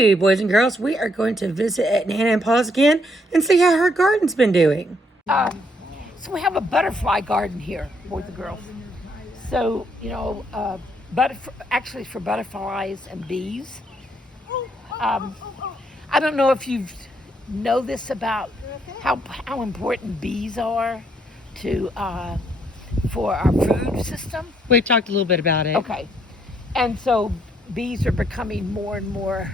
Hey, boys and girls, we are going to visit at Nana and Pa's again and see how her garden's been doing. So we have a butterfly garden here, boys and girls. So, actually for butterflies and bees. I don't know if you know this about how important bees are to for our food system. We've talked a little bit about it. Okay, and so bees are becoming more and more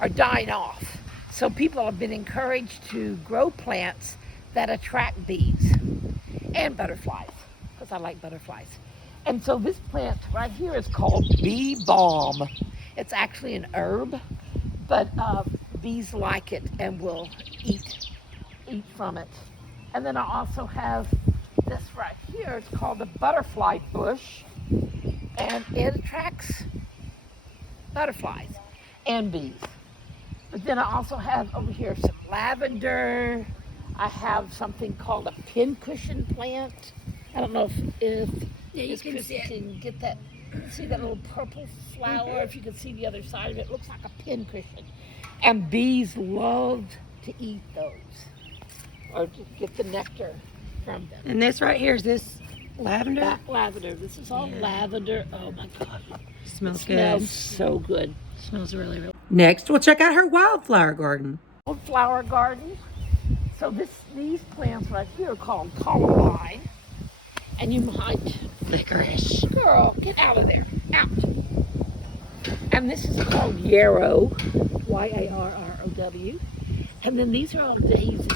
are dying off. So people have been encouraged to grow plants that attract bees and butterflies, because I like butterflies. And so this plant right here is called bee balm. It's actually an herb, but bees like it and will eat from it. And then I also have this right here. It's called a butterfly bush, and it attracts butterflies and bees. But then I also have over here some lavender. I have something called a pincushion plant. I don't know if Miss Chrissy can get that, see that little purple flower, if you can see the other side of it. It looks like a pincushion. And bees love to eat those, or to get the nectar from them. And this right here is this lavender? That lavender. This is all lavender. Oh my God. Smells good. Smells so good. Smells really, really. Next, we'll check out her wildflower garden. Flower garden. So these plants right here are called columbine. And you might, Licorice. girl, get out of there. Out. And this is called yarrow. Yarrow. And then these are all daisies.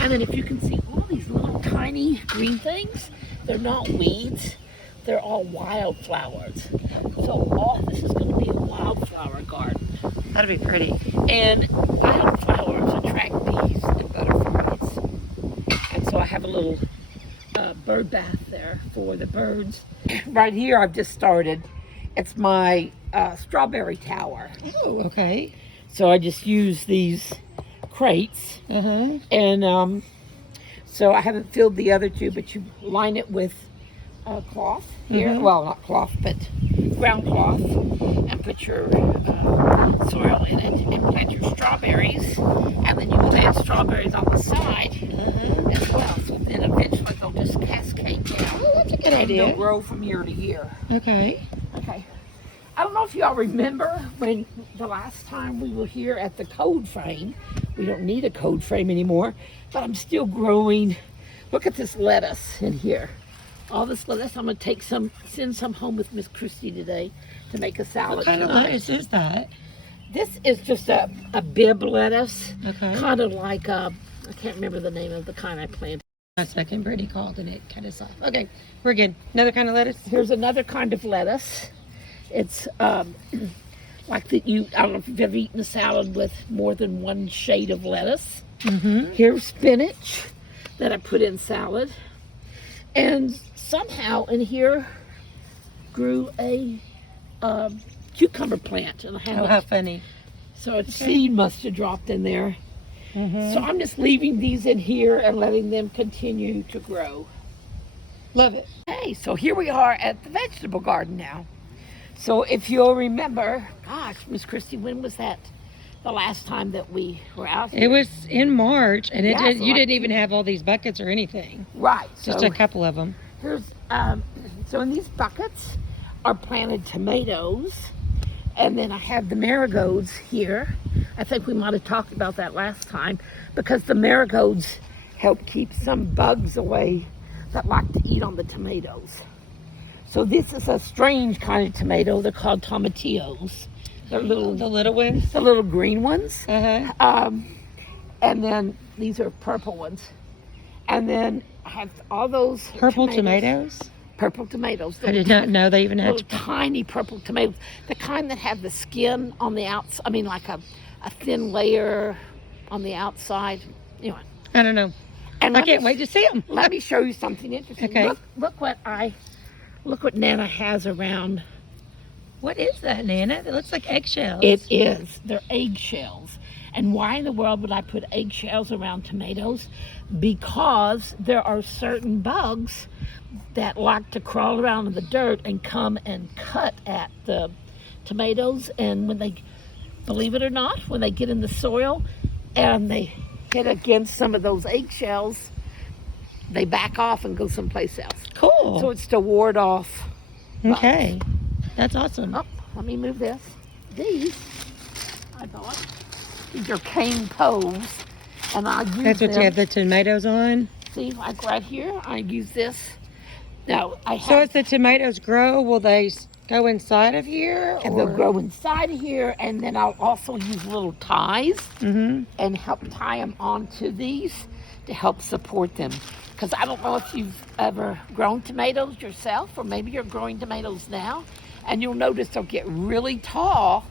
And then if you can see all these little tiny green things, they're not weeds. They're all wildflowers. So all this is going to be a wildflower garden. That'd be pretty. And wildflowers attract bees and butterflies. And so I have a little bird bath there for the birds. Right here I've just started. It's my strawberry tower. Oh, okay. So I just use these crates. And so I haven't filled the other two, but you line it with cloth here. Well, not cloth, but ground cloth, and put your soil in it and plant your strawberries. And then you plant strawberries on the side as well. So then eventually they'll just cascade down. Oh, that's a good idea. They'll grow from year to year. Okay. Okay. I don't know if y'all remember when the last time we were here at the code frame. We don't need a code frame anymore, but I'm still growing. Look at this lettuce in here. All this lettuce, I'm going to send some home with Miss Christie today to make a salad. What kind of lettuce is that? This is just a bib lettuce. Okay. Kind of like, I can't remember the name of the kind I planted. That's second Brittany called and it kind of soft. Okay, we're good. Another kind of lettuce? Here's another kind of lettuce. It's like I don't know if you've ever eaten a salad with more than one shade of lettuce. Here's spinach that I put in salad. And somehow in here grew a cucumber plant. And I have how funny. So a seed must have dropped in there. So I'm just leaving these in here and letting them continue to grow. Love it. Hey, so here we are at the vegetable garden now. So if you'll remember, gosh, Miss Christie, when was that? The last time that we were out here? It was in March, and Yeah, you didn't even have all these buckets or anything. Right. Just a couple of them. Here's so in these buckets are planted tomatoes, and then I have the marigolds here. I think we might have talked about that last time, because the marigolds help keep some bugs away that like to eat on the tomatoes. So this is a strange kind of tomato. They're called tomatillos. They're The little ones? the little green ones. Uh-huh. And then these are purple ones. And then I have all those Purple tomatoes? Purple tomatoes. I did not know they even had Little tiny purple tomatoes. The kind that have the skin on the outside. I mean, like a thin layer on the outside. Anyway. I don't know. And I can't wait to see them. Let me show you something interesting. Okay. Look what Nana has around. What is that, Nana? It looks like eggshells. It is. They're eggshells. And why in the world would I put eggshells around tomatoes? Because there are certain bugs that like to crawl around in the dirt and come and cut at the tomatoes. And when they believe it or not, when they get in the soil and they hit against some of those eggshells, they back off and go someplace else. Cool. So it's to ward off bugs. Okay. That's awesome. Oh, let me move this. These, I bought. These are cane poles, and I use That's what them. you have the tomatoes on? See, like right here, I use this. Now, I have... So as the tomatoes grow, will they go inside of here? And they'll grow inside of here, and then I'll also use little ties and help tie them onto these to help support them. Because I don't know if you've ever grown tomatoes yourself, or maybe you're growing tomatoes now, and you'll notice they'll get really tall.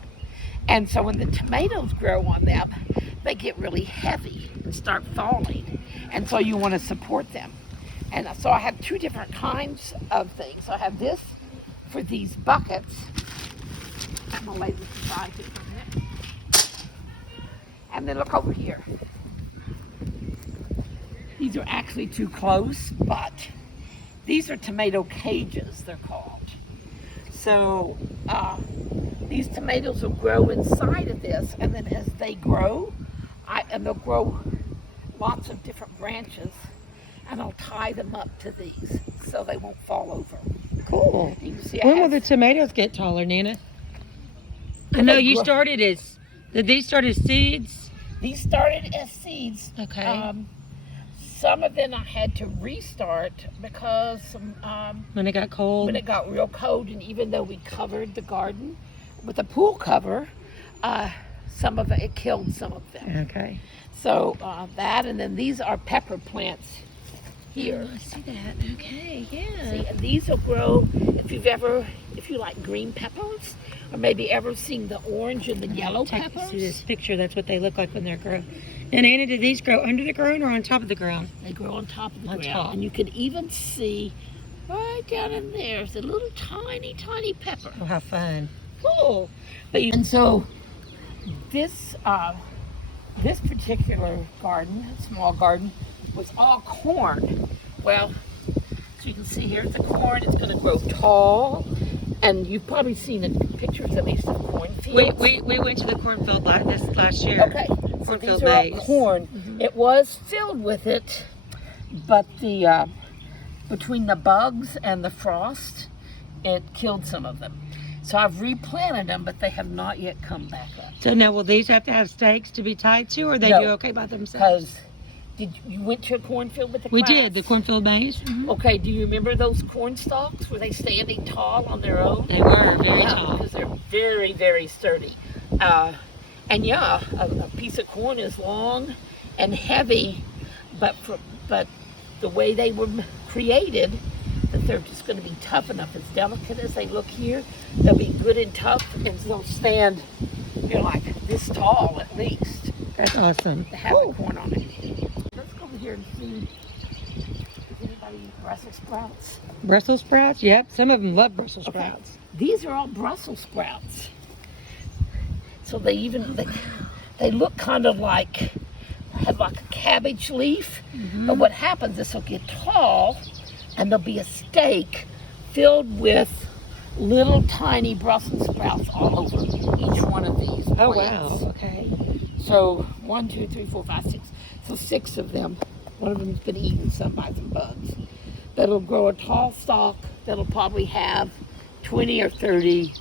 And so when the tomatoes grow on them, they get really heavy and start falling. And so you want to support them. And so I have two different kinds of things. I have this for these buckets. I'm going to lay this aside here for a minute. And then look over here. These are actually too close, but these are tomato cages, they're called. So these tomatoes will grow inside of this, and then as they grow, and they'll grow lots of different branches, and I'll tie them up to these so they won't fall over. Cool. You can see When will the tomatoes get taller, Nana? I know you started as, did these start as seeds? These started as seeds. Okay. Some of them I had to restart because When it got cold? when it got real cold, and even though we covered the garden with a pool cover, some of it killed some of them. Okay. So that, and then these are pepper plants here. Oh, I see that. Okay, yeah. See, and these will grow if you like green peppers, or maybe ever seen the orange and the yellow peppers. See this picture, that's what they look like when they're grown. And Anna, do these grow under the ground or on top of the ground? They grow on top of the On ground. top. And you can even see right down in there is a little tiny, tiny pepper. Oh, how fun. Cool. And so this this particular garden, small garden, was all corn. Well, as you can see here, the corn is going to grow tall. And you've probably seen pictures at least of cornfields. We went to the cornfield this last year. Okay, so Cornfield these are all days. corn. It was filled with it, but the between the bugs and the frost, it killed some of them. So I've replanted them, but they have not yet come back up. So now, will these have to have stakes to be tied to, or they No, do okay by themselves? Because you went to a cornfield with the We class? did, the cornfield maze. Okay, do you remember those corn stalks? Were they standing tall on their own? They were very tall. Because they're very, very sturdy. And yeah, a piece of corn is long and heavy, but the way they were created, that they're just going to be tough enough. As delicate as they look here, they'll be good and tough, and they'll stand, like this tall at least. That's awesome. To have the corn on it. Let's go over here and see. Does anybody eat Brussels sprouts? Brussels sprouts? Yep, some of them love Brussels sprouts. These are all Brussels sprouts. So they look kind of like, have like a cabbage leaf. But what happens is they'll get tall, and there'll be a stake filled with little tiny Brussels sprouts all over each one of these plants. Oh, wow. Okay. So 1, 2, 3, 4, 5, 6. So 6 of them. One of them's been eaten some by some bugs. That'll grow a tall stalk that'll probably have 20 or 30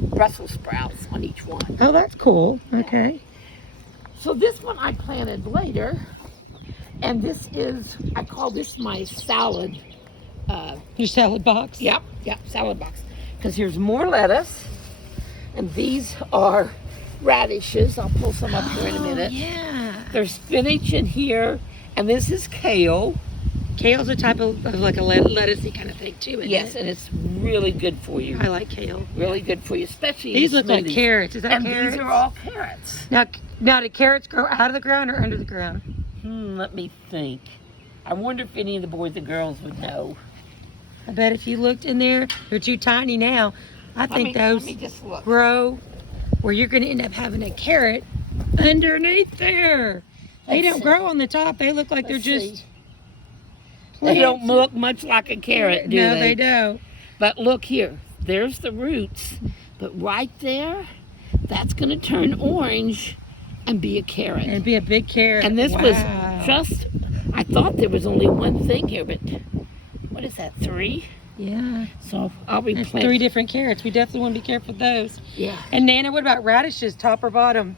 Brussels sprouts on each one. Oh, that's cool. Okay. So this one I planted later, and this is, I call this my salad. Your salad box? Yep, salad box. Because here's more lettuce, and these are radishes. I'll pull some up here in a minute. Yeah. There's spinach in here, and this is kale. Kale's a type of like a lettucey kind of thing too, isn't Yes, it? and it's really good for you. I like kale. Really good for you, especially These in look like smoothies. carrots. Is that And carrots? these are all carrots. Now, do carrots grow out of the ground or under the ground? Let me think. I wonder if any of the boys and girls would know. I bet if you looked in there, they're too tiny now. I think those Let me just look. grow where you're going to end up having a carrot underneath there. They Let's don't see. grow on the top. They look like Let's they're see. just. They don't look much like a carrot, do No, they don't. But look here. There's the roots. But right there, That's going to turn orange and be a carrot. It'd be a big carrot. And this Wow. was just, I thought there was only one thing here, but what is that, 3? Yeah. So I'll be That's planting. 3 different carrots. We definitely want to be careful with those. Yeah. And Nana, what about radishes, top or bottom?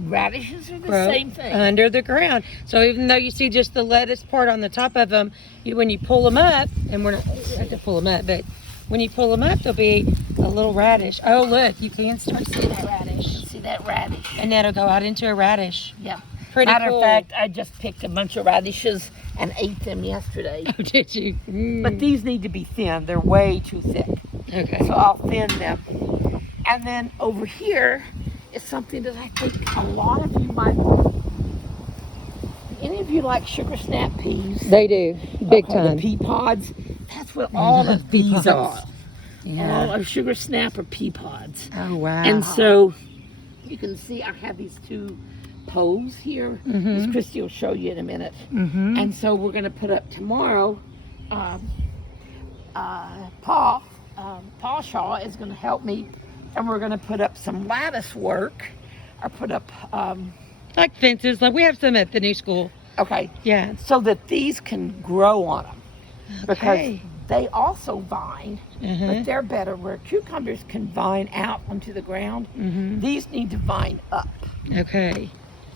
Radishes are the Bro, same thing. Under the ground. So even though you see just the lettuce part on the top of them, when you pull them up, and we're not you have to pull them up, but when you pull them up, there'll be a little radish. Oh, look, you can start seeing that radish. See that radish? And that'll go out into a radish. Yeah. Pretty Matter cool. of fact, I just picked a bunch of radishes and ate them yesterday. Oh, did you? Mm. But these need to be thin. They're way too thick. Okay. So I'll thin them. And then over here is something that I think a lot of you might. Any of you like sugar snap peas? They do. Big Okay, time. The pea pods. That's what all of these are. All Yeah. of sugar snap are pea pods. Oh, wow. And so you can see I have these 2 poles here. Miss Christie will show you in a minute. And so we're going to put up tomorrow. Paul Shaw is going to help me, and we're going to put up some lattice work, or put up. Like fences, like we have some at the new school. Okay. Yeah. So that these can grow on them, because Okay. they also vine, but they're better where cucumbers can vine out onto the ground. These need to vine up. Okay.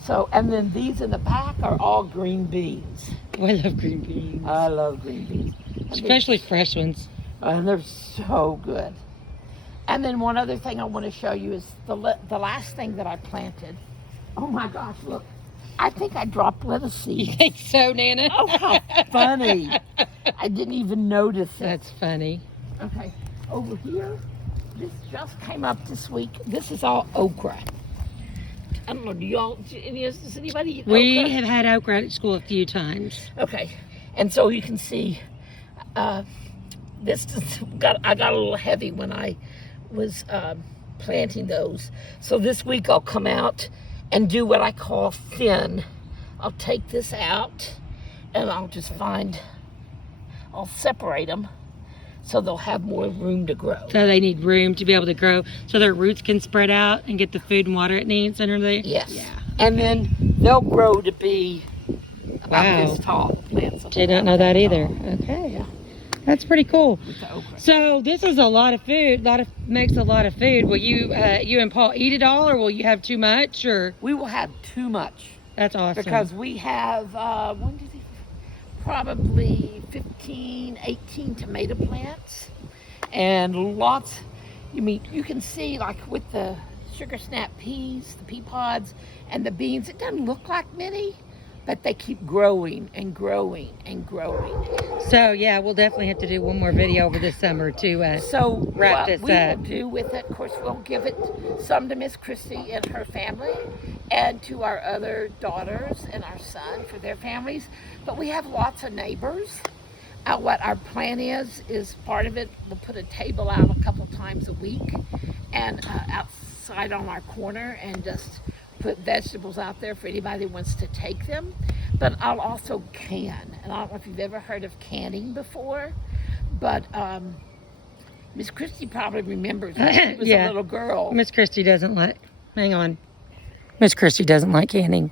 So, and then these in the back are all green beans. Oh, I love green beans. I love green beans. Especially fresh ones. And they're so good. And then one other thing I want to show you is the last thing that I planted. Oh my gosh, look. I think I dropped lettuce You seeds. think so, Nana? Oh, how funny. I didn't even notice it. That's funny. Okay, over here, this just came up this week. This is all okra. I don't know, does anybody eat We okra? have had okra at school a few times. Okay, and so you can see, this I got a little heavy when I was planting those. So this week I'll come out and do what I call thin. I'll take this out and I'll separate them so they'll have more room to grow. So they need room to be able to grow so their roots can spread out and get the food and water it needs under there? Yes. Yeah. And then they'll grow to be about Wow. this tall. The plants will be I don't know about that either. tall Okay. Yeah. That's pretty cool. with the okra. So this is a lot of food. Makes a lot of food. Will you and Paul eat it all, or will you have too much? Or We will have too much that's awesome. because we have probably 15, 18 tomato plants and lots. You can see like with the sugar snap peas, the pea pods, and the beans. It doesn't look like many, but they keep growing and growing and growing. So yeah, we'll definitely have to do one more video over this summer to So Wrap what this we up. will do with it, of course, we'll give it some to Miss Christie and her family, and to our other daughters and our son for their families. But we have lots of neighbors. What our plan is part of it, we'll put a table out a couple times a week, and outside on our corner, and just put vegetables out there for anybody that wants to take them. But I'll also can, and I don't know if you've ever heard of canning before, but Miss Christie probably remembers when she was Yeah. a little girl. Miss Christie doesn't like. Hang on. Miss Christie doesn't like canning.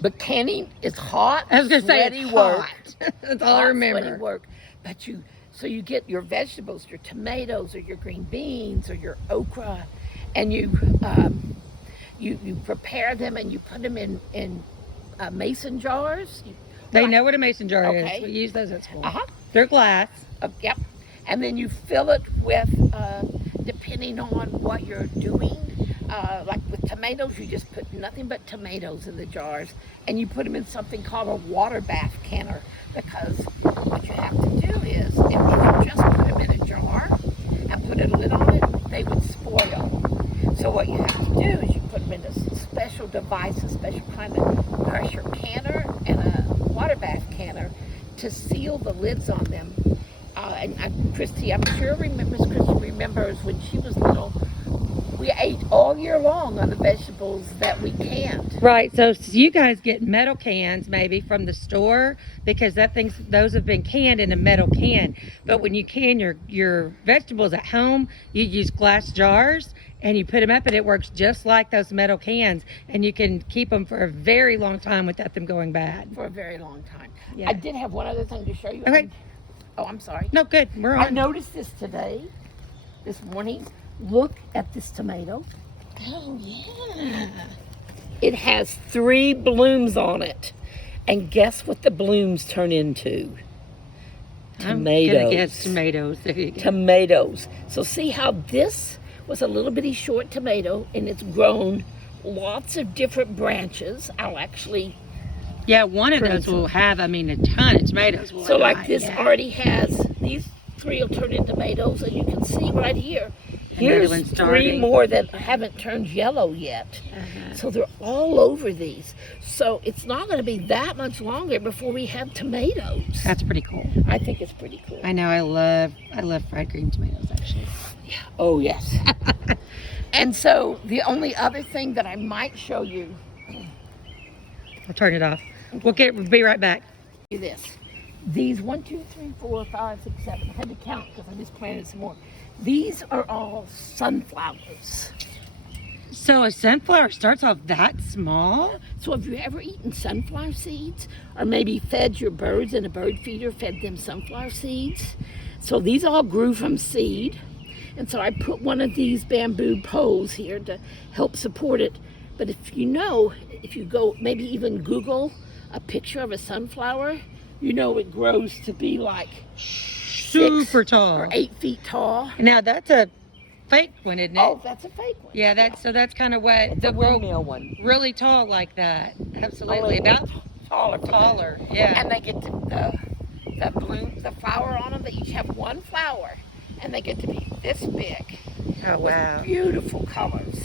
But canning is hot. I was gonna say sweaty it's work. hot. That's all I Hot, remember. sweaty work. But you get your vegetables, your tomatoes, or your green beans, or your okra, and you prepare them and you put them in mason jars. They know what a mason jar Okay. is. We use those at school. They're glass. Yep. And then you fill it with, depending on what you're doing, like with tomatoes, you just put nothing but tomatoes in the jars, and you put them in something called a water bath canner, because what you have to do is, if you just put them in a jar and put a lid on it, they would spoil. So what you have to do is you put them in a special device, a special kind of pressure canner and a water bath canner to seal the lids on them. And Christy, I'm sure Miss Christy remembers when she was little, we ate all year long on the vegetables that we canned. Right, so you guys get metal cans maybe from the store because those have been canned in a metal can. But when you can your vegetables at home, you use glass jars and you put them up and it works just like those metal cans, and you can keep them for a very long time without them going bad. For a very long time. Yeah. I did have one other thing to show you. Okay. Oh, I'm sorry. No, good. We're I on. noticed this this morning. Look at this tomato. Oh, yeah. It has 3 blooms on it. And guess what the blooms turn into? Tomatoes. I'm gonna guess tomatoes. There you go. Tomatoes. So see how this was a little bitty short tomato, and it's grown lots of different branches. I'll actually... Yeah, one of those will have, a ton of tomatoes. So like this already has, these 3 will turn into tomatoes, and you can see right here, here's 3 more that haven't turned yellow yet. So they're all over these. So it's not going to be that much longer before we have tomatoes. That's pretty cool. I think it's pretty cool. I know, I love fried green tomatoes actually. Yeah. Oh yes. And so the only other thing that I might show you, I'll turn it off. We'll be right back. this. These 1, 2, 3, 4, 5, 6, 7. I had to count because I just planted some more. These are all sunflowers. So a sunflower starts off that small? So have you ever eaten sunflower seeds? Or maybe fed your birds in a bird feeder, fed them sunflower seeds? So these all grew from seed. And so I put one of these bamboo poles here to help support it. But if you go maybe even Google a picture of a sunflower, it grows to be like Super tall. or 8 feet tall. Now that's a fake one, isn't it? Oh, that's a fake one. Yeah, that's kind of what The windmill one. really tall like that. Absolutely. About taller. Yeah. And they get the bloom, the flower on them. They each have 1 flower, and they get to be this big. Oh wow. Beautiful colors.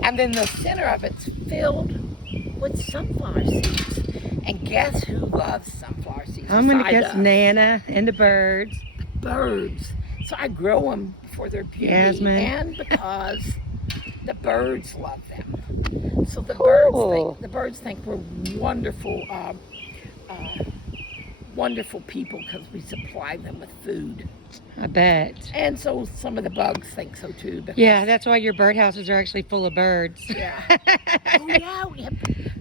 And then the center of it's filled with sunflower seeds. And guess who loves sunflower seeds? I'm gonna guess us? Nana and the birds. Birds. So I grow them for their beauty Jasmine. and because the birds love them. So the Cool. birds think we're wonderful, wonderful people because we supply them with food. I bet. And so some of the bugs think so too. Yeah, that's why your birdhouses are actually full of birds. Yeah. Oh yeah,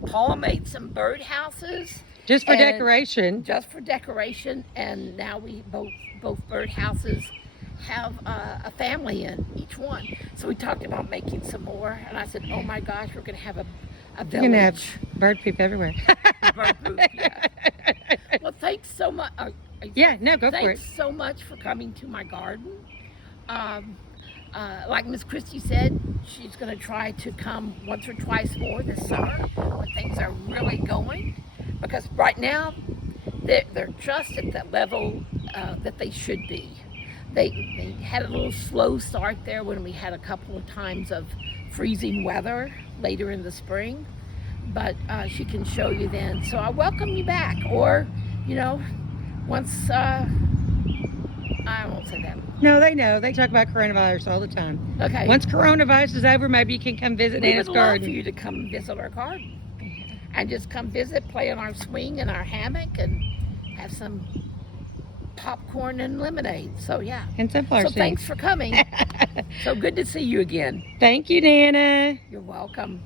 Paula made some birdhouses. Just for decoration. Just for decoration, and now we both birdhouses have a family in each one. So we talked about making some more, and I said, oh my gosh, we're going to have a village. You're gonna have bird poop everywhere. Bird poop, yeah. Well, thanks so much. Yeah, no, go for it. Thanks so much for coming to my garden. Like Miss Christie said, she's going to try to come once or twice more this summer when things are really going. Because right now, they're just at the level that they should be. They had a little slow start there when we had a couple of times of freezing weather later in the spring. But she can show you then. So I welcome you back. Or, once, I won't say that. No, they know. They talk about coronavirus all the time. Okay. Once coronavirus is over, maybe you can come visit Nana's We would love garden. for you to come visit our garden. And just come visit, play on our swing and our hammock, and have some popcorn and lemonade. So yeah. And sunflower So seeds. thanks for coming. So good to see you again. Thank you, Nana. You're welcome.